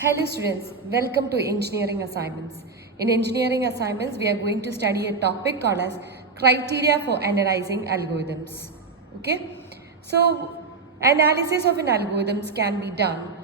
Hello students, welcome to engineering assignments. In engineering assignments, we are going to study a topic called as criteria for analyzing algorithms. Okay, so analysis of an algorithms can be done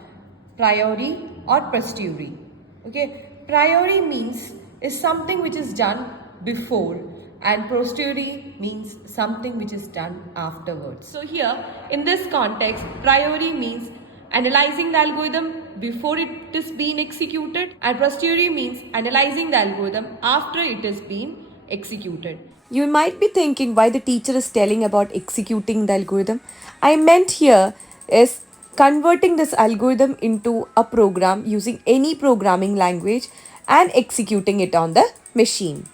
priori or posteriori. Okay, priori means is something which is done before and posteriori means something which is done afterwards. So here in this context, priori means analyzing the algorithm before it is being executed, and posteriori means analyzing the algorithm after it is being executed. You might be thinking why the teacher is telling about executing the algorithm. I meant here is converting this algorithm into a program using any programming language and executing it on the machine.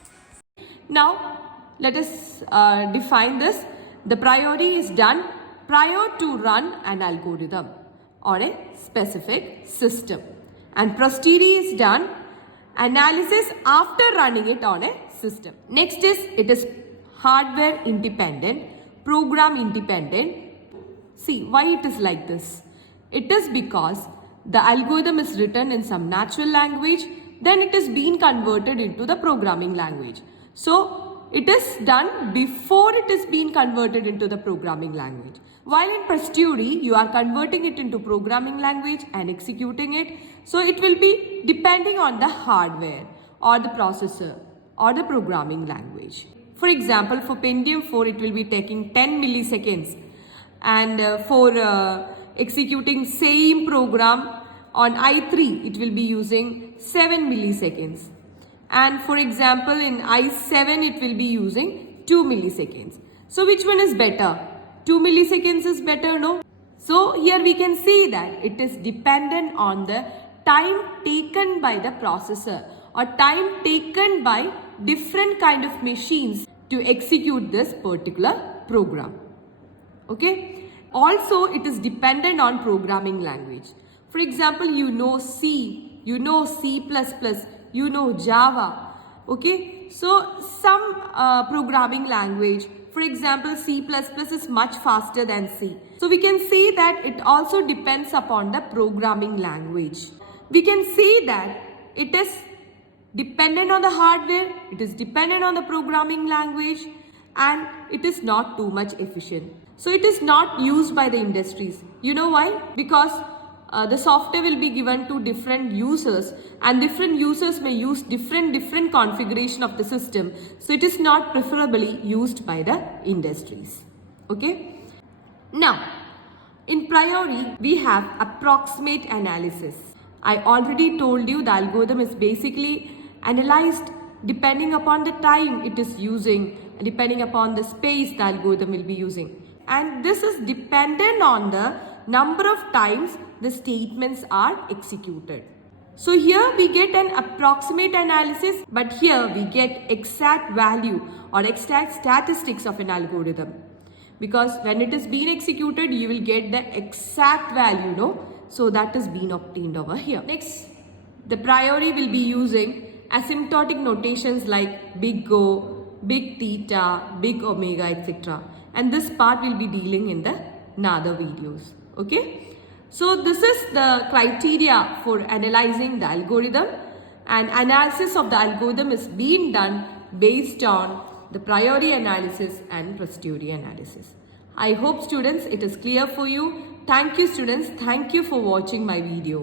Now let us define this. The priori is done prior to run an algorithm on a specific system, and posteriori is done analysis after running it on a system. Next is it is hardware independent, program independent. See why it is like this. It is because the algorithm is written in some natural language, then it is being converted into the programming language. So it is done before it is being converted into the programming language. While in posteriori, you are converting it into programming language and executing it. So it will be depending on the hardware or the processor or the programming language. For example, for Pentium 4, it will be taking 10 milliseconds. And for executing same program on i3, it will be using 7 milliseconds. And for example, in i7, it will be using 2 milliseconds. So which one is better? 2 milliseconds is better, no? So here we can see that it is dependent on the time taken by the processor or time taken by different kind of machines to execute this particular program. Okay. Also, it is dependent on programming language. For example, you know C, you know C++, you know Java. Okay. So, some programming language, for example, C++ is much faster than C. So, we can see that it also depends upon the programming language. We can see that it is dependent on the hardware, it is dependent on the programming language, and it is not too much efficient. So it is not used by the industries. You know why? Because the software will be given to different users, and different users may use different configuration of the system. So it is not preferably used by the industries. Okay. Now, in priori, we have approximate analysis. I already told you the algorithm is basically analyzed depending upon the time it is using, depending upon the space the algorithm will be using. And this is dependent on the number of times the statements are executed. So here we get an approximate analysis, but here we get exact value or exact statistics of an algorithm. Because when it is being executed, you will get the exact value, no? So that is being obtained over here. Next, the priori will be using asymptotic notations like big O, big theta, big omega, etc. And this part will be dealing in the another videos. Okay. So this is the criteria for analyzing the algorithm, and analysis of the algorithm is being done based on the priori analysis and posteriori analysis. I hope students it is clear for you. Thank you students. Thank you for watching my video.